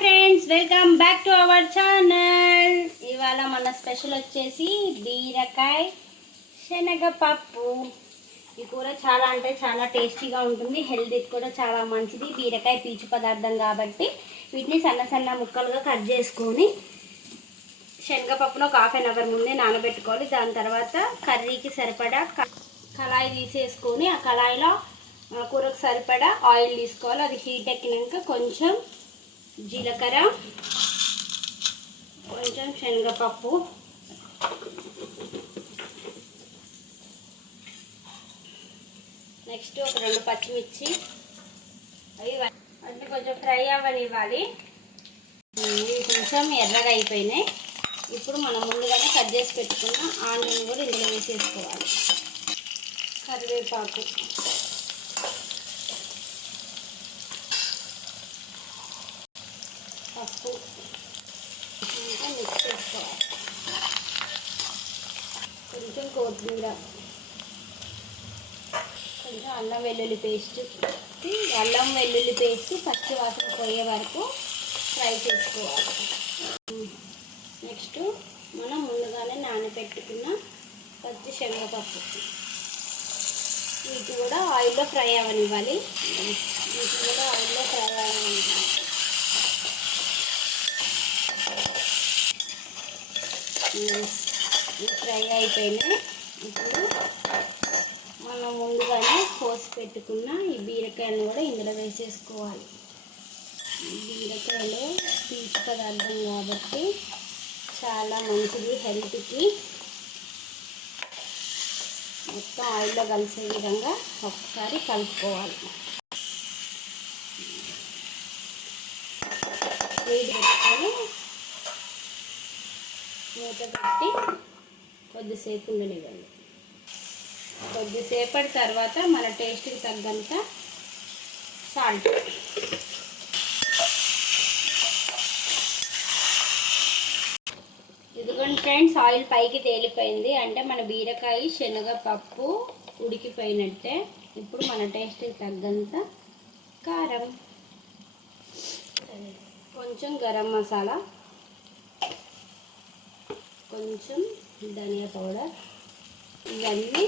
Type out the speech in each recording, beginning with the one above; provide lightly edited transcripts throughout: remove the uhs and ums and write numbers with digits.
Friends, welcome back to our channel. ఇవాళ మన special వచ్చేసి బీరకాయ శనగపప్పు. ఈ కూర చాలా అంటే చాలా టేస్టీగా ఉంటుంది, హెల్తీకి కూడా చాలా మంచిది. బీరకాయ పీచు పదార్థం కాబట్టి వీటిని సన్న సన్న ముక్కలుగా కట్ చేసుకొని శనగపప్పును ఒక హాఫ్ అన్ అవర్ ముందే నానబెట్టుకోవాలి. దాని తర్వాత కర్రీకి సరిపడా కళాయి తీసేసుకొని ఆ కళాయిలో కూరకు సరిపడా ఆయిల్ తీసుకోవాలి. అది హీట్ ఎక్కినాక కొంచెం జీలకర్ర, కొంచెం శనగపప్పు, నెక్స్ట్ ఒక 2 పచ్చిమిర్చి, అవి వాటిని కొంచెం ఫ్రై అవ్వనివ్వాలి. ఇవి కొంచెం ఎర్రగా అయిపోయినాయి. ఇప్పుడు మనం ముందుగానే కట్ చేసి పెట్టుకున్న ఆనియన్ కూడా ఇందులో వేసేసుకోవాలి. కరివేపాకు, పసుపు ఇంకా మిక్స్ చేసుకోవాలి. కొంచెం కొత్తిమీర, కొంచెం అల్లం వెల్లుల్లి పేస్ట్. అల్లం వెల్లుల్లి పేస్ట్ పచ్చి వాసన పోయే వరకు ఫ్రై చేసుకోవాలి. నెక్స్ట్ మనం ముందుగానే నానబెట్టుకున్న పచ్చి శనగపప్పు, వీటి కూడా ఆయిల్లో ఫ్రై అవ్వనివ్వాలి. ఫ్రై అయిపోయినాయి. ఇప్పుడు మనం ముందుగానే కోసి పెట్టుకున్న ఈ బీరకాయలను కూడా ఇందులో వేసేసుకోవాలి. బీరకాయలు పీచు పదార్థం కాబట్టి చాలా మంచిది హెల్త్కి. మొత్తం ఆయిల్లో కలిసే విధంగా ఒకసారి కలుపుకోవాలి. వేడి పెట్టుకొని మూత పెట్టి కొద్దిసేపు ఉండనివ్వండి. కొద్దిసేపటి తర్వాత మన టేస్ట్కి తగ్గంత సాల్ట్, ఇదిగోండి ఫ్రెండ్స్, ఆయిల్ పైకి తేలిపోయింది అంటే మన బీరకాయ శనగపప్పు ఉడికిపోయినట్టే. ఇప్పుడు మన టేస్ట్కి తగ్గంత కారం, కొంచెం గరం మసాలా, కొంచెం ధనియా పౌడర్, ఇవన్నీ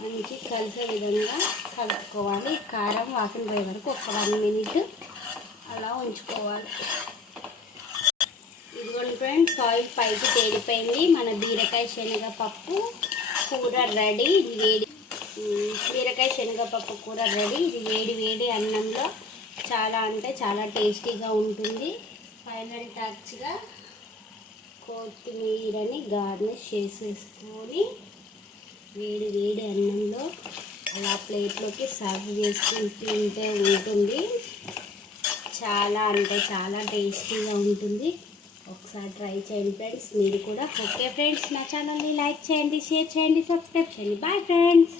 మంచి కలిసే విధంగా కలుపుకోవాలి. కారం వాసన పోయే వరకు ఒక 1 మినిట్ అలా ఉంచుకోవాలి. ఇదిగోండి ఫ్రెండ్స్, ఆయిల్ పైకి తేలిపోయింది. మన బీరకాయ శనగపప్పు కూర రెడీ. బీరకాయ శనగపప్పు కూర రెడీ. ఇది వేడి వేడి అన్నంలో చాలా అంటే చాలా టేస్టీగా ఉంటుంది. ఫైనల్ టచ్గా కొత్తిమీరని గార్నిష్ చేసేసుకొని వేడి వేడి అన్నంలో అలా ప్లేట్లోకి సర్వ్ చేసుకుని తింటే ఉంటుంది. చాలా అంటే చాలా టేస్టీగా ఉంటుంది. ఒకసారి ట్రై చేయండి ఫ్రెండ్స్, మీరు కూడా. ఓకే ఫ్రెండ్స్, నా ఛానల్ని లైక్ చేయండి, షేర్ చేయండి, సబ్స్క్రైబ్ చేయండి. Bye friends.